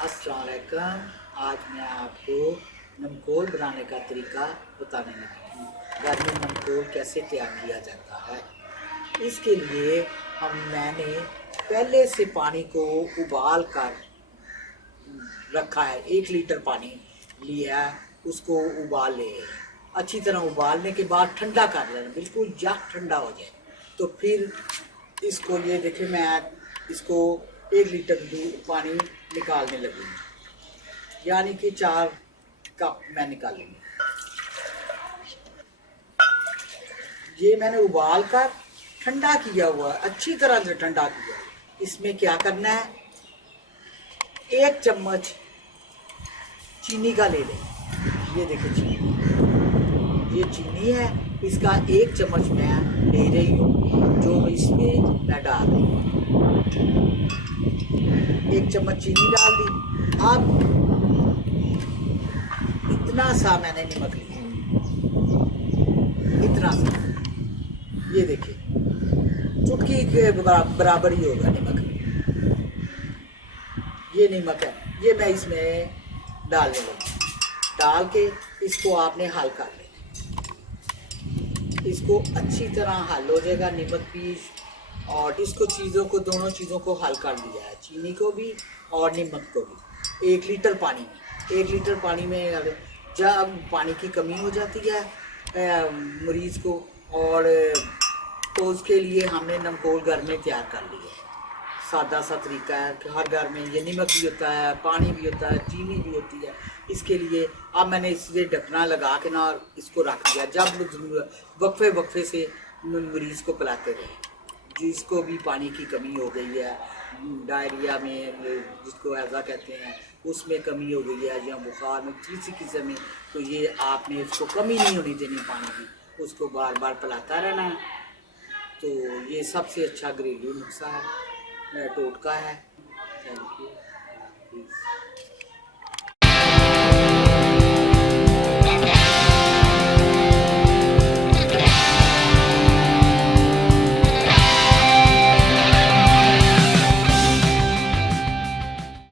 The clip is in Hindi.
अस्सलाम वालेकुम। आज मैं आपको नमकोल बनाने का तरीका बताने लगा हूँ। घर में नमकोल कैसे तैयार किया जाता है। इसके लिए मैंने पहले से पानी को उबाल कर रखा है। 1 लीटर पानी लिया, उसको उबाल ले। अच्छी तरह उबालने के बाद ठंडा कर लेना, बिल्कुल जब ठंडा हो जाए तो फिर इसको ये देखें, मैं इसको 1 लीटर पानी निकालने लगी, यानी कि 4 कप मैं निकालूंगी। ये मैंने उबाल कर ठंडा किया हुआ, अच्छी तरह से ठंडा किया। इसमें क्या करना है, 1 चम्मच चीनी का ले लें। ये देखो चीनी, ये चीनी है, इसका 1 चम्मच मैं ले रही हूँ, जो इसमें मैं डाल रही हूँ। 1 चम्मच चीनी डाल दी। अब इतना सा मैंने नमक लिया, इतना सा, ये देखिए चुटकी के बराबर ही होगा नमक। ये नमक है, ये मैं इसमें डालने लगी। डाल के इसको आपने हल कर लेना। इसको अच्छी तरह हल हो जाएगा नमक भी, और इसको दोनों चीज़ों को हल कर लिया है, चीनी को भी और नमक को भी। 1 लीटर पानी में 1 लीटर पानी में जब पानी की कमी हो जाती है मरीज़ को, और तो उसके लिए हमने नमकोल घर में तैयार कर लिया है। सादा सा तरीका है कि हर घर में ये नमक भी होता है, पानी भी होता है, चीनी भी होती है। इसके लिए अब मैंने इसलिए ढकना लगा के ना इसको रख दिया, जब वक्फे वक्फे से मरीज़ को पिलाते रहे। जिसको भी पानी की कमी हो गई है, डायरिया में जिसको ऐसा कहते हैं, उसमें कमी हो गई है, या बुखार में किसी किस्म में, तो ये आपने इसको कमी नहीं होनी देनी पानी की, उसको बार बार पिलाता रहना है। तो ये सबसे अच्छा घरेलू नुस्खा है, टोटका है। Thank you.